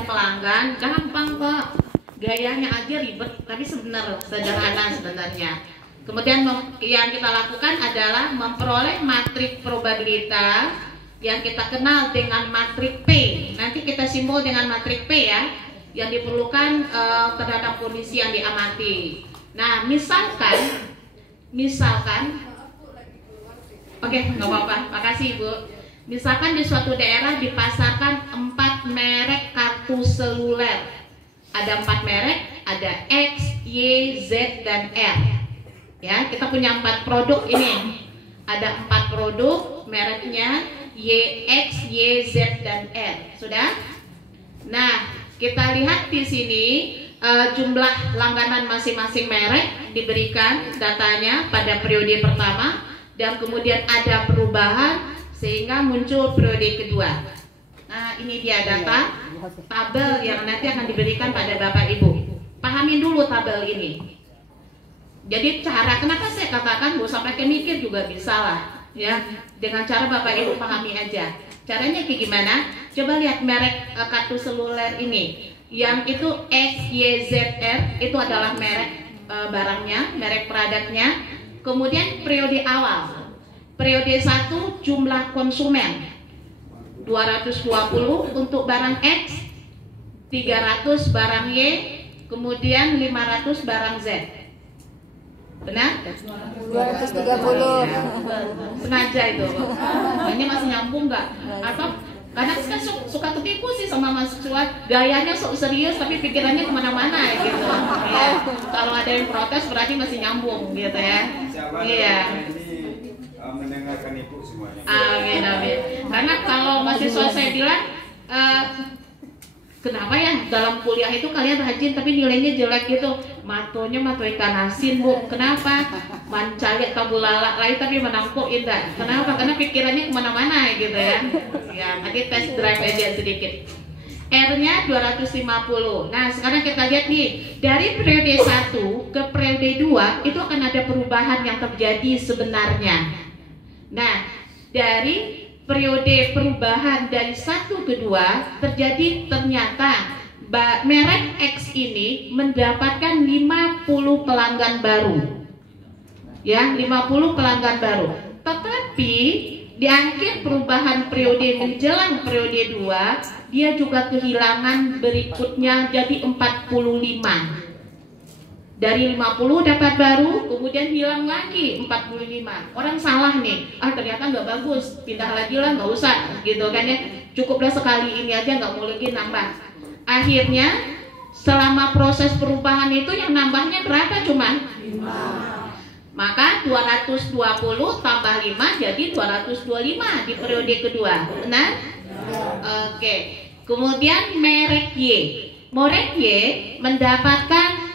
dan pelanggan gampang kok. Gayanya aja ribet, tapi sederhana sebenarnya. Kemudian yang kita lakukan adalah memperoleh matriks probabilitas yang kita kenal dengan matriks P. Nanti kita simbol dengan matriks P ya, yang diperlukan terhadap kondisi yang diamati. Nah, misalkan, oke, nggak apa-apa, makasih Ibu. Misalkan di suatu daerah dipasarkan 4 merek kartu seluler. Ada 4 merek, ada X, Y, Z, dan R. Ya, kita punya 4 produk ini. Ada 4 produk, mereknya Y, X, Y, Z, dan R. Sudah? Nah, kita lihat di sini jumlah langganan masing-masing merek diberikan datanya pada periode pertama, dan kemudian ada perubahan sehingga muncul periode kedua. Nah, ini dia data tabel yang nanti akan diberikan pada Bapak Ibu. Pahamin dulu tabel ini. Jadi kenapa saya katakan gak usah pakai mikir juga bisa lah, ya. Dengan cara Bapak Ibu pahami aja. Caranya kayak gimana? Coba lihat merek kartu seluler ini. Yang itu X, Y, Z, R itu adalah merek barangnya, merek produknya. Kemudian periode awal. Periode 1 jumlah konsumen 220 untuk barang X, 300 barang Y, kemudian 500 barang Z. Benar? 230. Sengaja itu. Ini masih nyambung nggak? Atau kadang kan suka ketipu sih sama mahasiswa, gayanya sok serius tapi pikirannya kemana-mana gitu. Ya. Kalau ada yang protes berarti masih nyambung gitu ya. Iya. Mendengarkan Ibu semuanya. Amin, amin. Karena kalau mahasiswa saya bilang, kenapa ya dalam kuliah itu kalian rajin tapi nilainya jelek gitu? Matonya mato ikan asin Bu. Kenapa? Mancali tabulala lain tapi menangkuk indah. Kenapa? Karena pikirannya kemana-mana gitu ya. Ya, nanti test drive aja sedikit. R-nya 250. Nah, sekarang kita lihat nih, dari periode 1 ke periode 2 itu akan ada perubahan yang terjadi sebenarnya. Nah, dari periode perubahan dari 1 ke 2 terjadi ternyata merek X ini mendapatkan 50 pelanggan baru. Ya, 50 pelanggan baru. Tetapi di akhir perubahan periode menjelang periode 2, dia juga kehilangan berikutnya jadi 45. Dari 50 dapat baru, kemudian hilang lagi 45. Orang salah nih, ternyata nggak bagus, pindah lagi lah, nggak usah gitu kan ya. Cukuplah sekali ini aja, nggak mau lagi nambah. Akhirnya selama proses perubahan itu yang nambahnya berapa cuman? 5. Maka 220 tambah 5 jadi 225 di periode kedua. Benar? Oke. Kemudian merek Y. Merek Y mendapatkan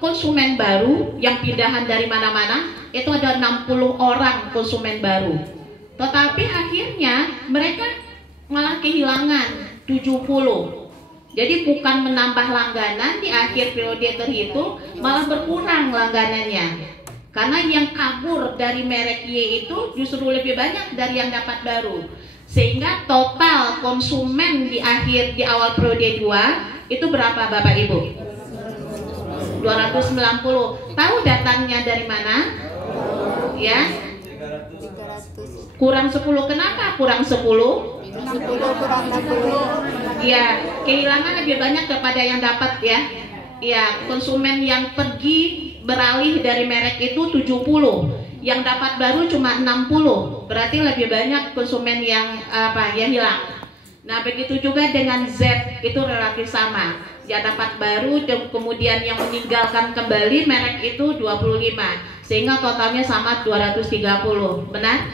konsumen baru yang pindahan dari mana-mana. Itu ada 60 orang konsumen baru. Tetapi akhirnya mereka malah kehilangan 70. Jadi bukan menambah langganan di akhir periode terhitung, malah berkurang langganannya. Karena yang kabur dari merek Y itu justru lebih banyak dari yang dapat baru. Sehingga total konsumen di awal periode 2 itu berapa Bapak Ibu? 290. Tahu datangnya dari mana? Ya? 300. Kurang 10. Kenapa kurang 10? 60 kurang 60. Ya, kehilangan lebih banyak daripada yang dapat ya. Ya, konsumen yang pergi beralih dari merek itu 70, yang dapat baru cuma 60. Berarti lebih banyak konsumen yang hilang. Nah, begitu juga dengan Z, itu relatif sama. Yang dapat baru dan kemudian yang meninggalkan kembali merek itu 25. Sehingga totalnya sama 230. Benar?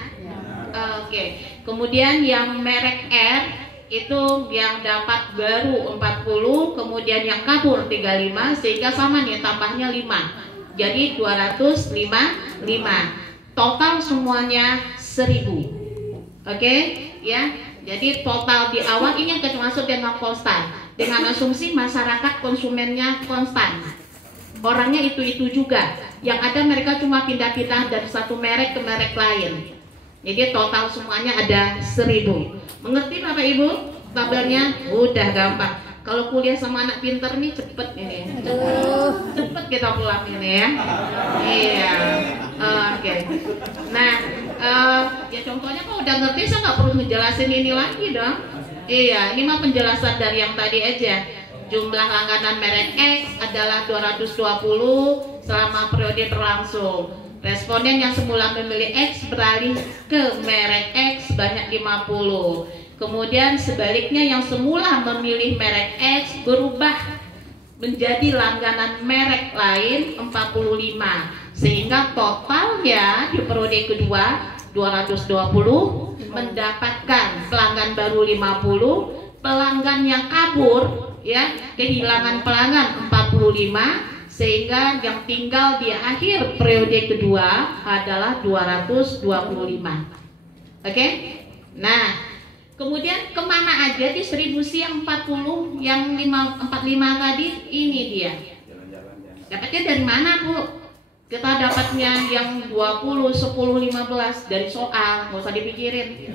Oke. Kemudian yang merek R itu yang dapat baru 40, kemudian yang kabur 35, sehingga sama nih tambahnya 5. Jadi 205. Total semuanya 1000. Oke, ya. Jadi total di awal ini yang termasuk dengan konstan. Dengan asumsi masyarakat konsumennya konstan. Orangnya itu juga. Yang ada mereka cuma pindah-pindah dari satu merek ke merek lain. Jadi total semuanya ada 1000. Mengerti Bapak Ibu? tabelnya udah gampang. Kalau kuliah sama anak pinter nih cepet ini, cepet kita pulang ini ya. Iya, oke. Nah, ya contohnya kalau udah ngerti saya nggak perlu ngejelasin ini lagi dong. Iya, ini mah penjelasan dari yang tadi aja. Jumlah langganan merek X adalah 220 selama periode berlangsung. Responden yang semula memilih X beralih ke merek X sebanyak 50. Kemudian sebaliknya yang semula memilih merek X berubah menjadi langganan merek lain 45. Sehingga totalnya di periode kedua 220 mendapatkan pelanggan baru 50, pelanggan yang kabur ya kehilangan pelanggan 45, sehingga yang tinggal di akhir periode kedua adalah 225. Oke? Nah, kemudian kemana aja distribusi yang 40, yang 45 tadi? Ini dia. Dapatnya dari mana, Bu? Kita dapatnya yang 20, 10, 15 dari soal, nggak usah dipikirin.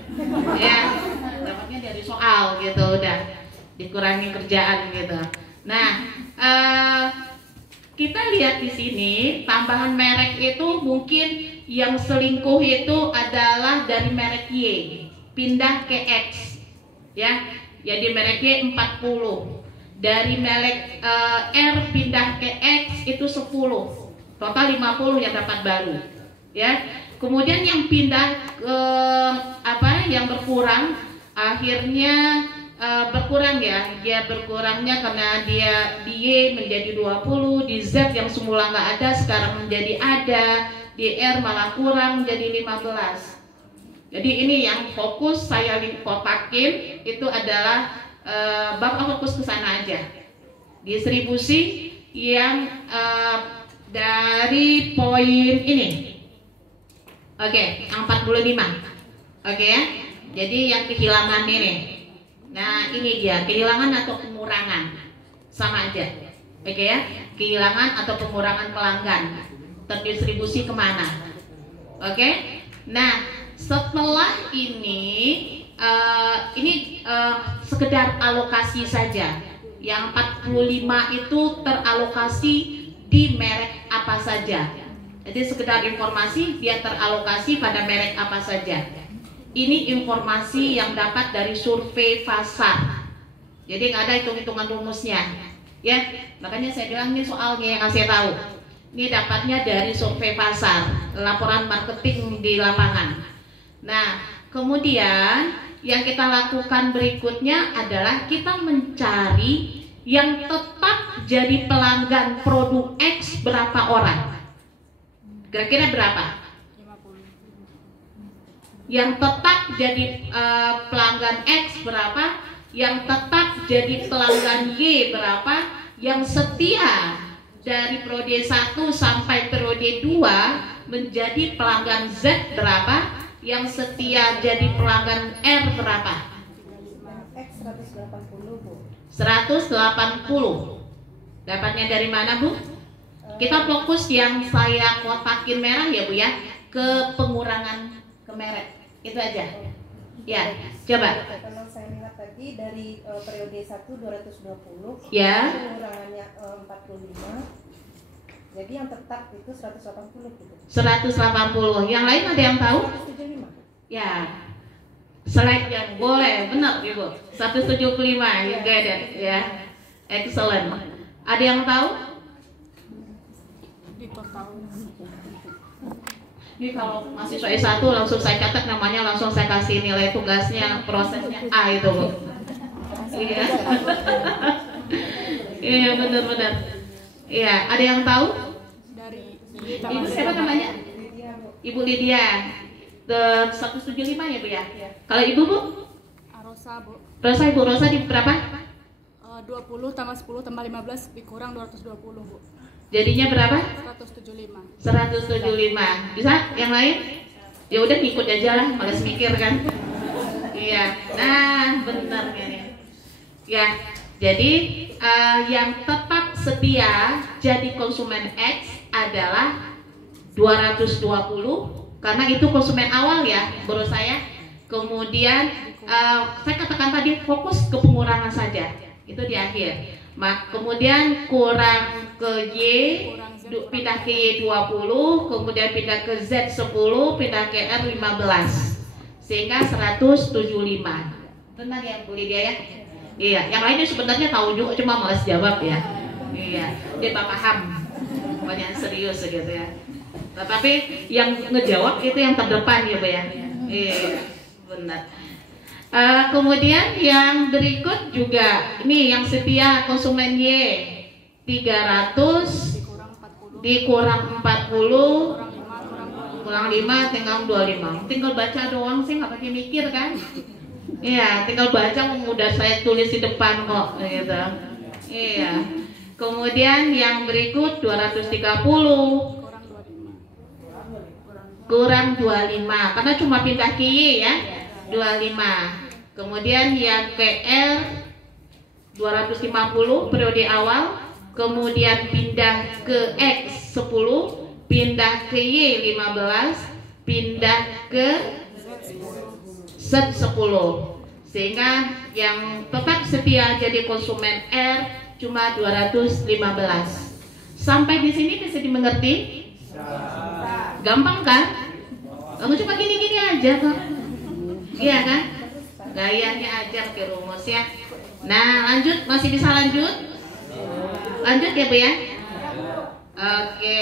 Ya, dapatnya dari soal gitu, udah dikurangi kerjaan gitu. Nah, kita lihat di sini tambahan merek itu mungkin yang selingkuh itu adalah dari merek Y pindah ke X, ya. Jadi merek Y 40, dari merek R pindah ke X itu 10, total 50 yang dapat baru, ya. Kemudian yang pindah ke yang berkurang, akhirnya berkurang ya, dia berkurangnya karena dia di Y menjadi 20, di Z yang semula nggak ada sekarang menjadi ada, di R malah kurang jadi 15. Jadi ini yang fokus saya kotakin itu adalah Bapak fokus ke sana aja. Distribusi yang dari poin ini. Oke, yang 45. Oke ya. Jadi yang kehilangan ini. Nah, ini dia, kehilangan atau pengurangan. Sama aja. Oke ya. Kehilangan atau pengurangan pelanggan. Terdistribusi kemana? Oke. Nah, setelah ini sekedar alokasi saja. Yang 45 itu teralokasi di merek apa saja. Jadi sekedar informasi dia teralokasi pada merek apa saja. Ini informasi yang dapat dari survei pasar. Jadi nggak ada hitung-hitungan rumusnya, ya. Makanya saya bilang ini soalnya yang saya tahu. Ini dapatnya dari survei pasar, laporan marketing di lapangan. Nah, kemudian yang kita lakukan berikutnya adalah kita mencari yang tetap jadi pelanggan produk X berapa orang? Kira-kira berapa? Yang tetap jadi pelanggan X berapa? Yang tetap jadi pelanggan Y berapa? Yang setia dari periode 1 sampai periode 2 menjadi pelanggan Z berapa? Yang setia jadi pelanggan R berapa? X 180, Bu. 180. Dapatnya dari mana, Bu? Kita fokus yang saya kotakin merah ya, Bu ya, ke pengurangan ke merek. Itu aja. Ya, coba. Kalau saya lihat tadi dari periode 1 220, Ya. pengurangannya 45. Jadi yang tetap itu 180 gitu. 180. Yang lain ada yang tahu? 175. Ya. Slide yang boleh, benar Ibu. 175, you get it, ya. Excellent. Ada yang tahu? Di total. Ini kalau mahasiswa S1 langsung saya catat namanya, langsung saya kasih nilai tugasnya, prosesnya A itu, Bu. Iya. Iya, benar-benar. Iya, ada yang tahu? Dari Ibu siapa namanya? Ibu Lydia. 175 ya, Bu ya? Kalau Ibu, Bu? Arosa, Bu. Rosa, Ibu Rosa di berapa? 20 tambah 10 tambah 15 dikurang 220, Bu. Jadinya berapa? 175. 175. Bisa? Yang lain? Ya udah ikut aja lah, malas mikir kan. Iya. Nah, benar ini. Ya. Jadi yang tetap setia jadi konsumen X adalah 220 karena itu konsumen awal ya, menurut saya. Kemudian saya katakan tadi fokus ke pengurangan saja, itu di akhir. Kemudian kurang ke Y, pindah ke Y 20, kemudian pindah ke Z 10, pindah ke R 15, sehingga 175. Benar ya Bu Lydia ya? Iya, yang lainnya sebenarnya tahu juga, cuma malas jawab ya. Iya, dia tak paham, banyak serius gitu ya. Tetapi yang ngejawab itu yang terdepan ya Bu ya. Iya, benar. Kemudian yang berikut juga, ini yang setia konsumen Y 300 dikurang 40 kurang 5 tinggal 25. Tinggal baca doang sih, nggak pakai mikir kan? Iya, tinggal baca, udah saya tulis di depan kok gitu. Iya. Kemudian yang berikut 230 kurang 25 karena cuma pindah ke Y ya, 25. Kemudian yang ke L 250 periode awal, kemudian pindah ke X 10, pindah ke Y 15, pindah ke Z 10, sehingga yang tetap setia jadi konsumen R cuma 215. Sampai di sini bisa dimengerti? Gampang kan? Kamu cuma gini-gini aja kok. Iya kan? Gayanya aja pakai rumus ya. Nah, lanjut, masih bisa lanjut? Lanjut ya Bu ya? Oke.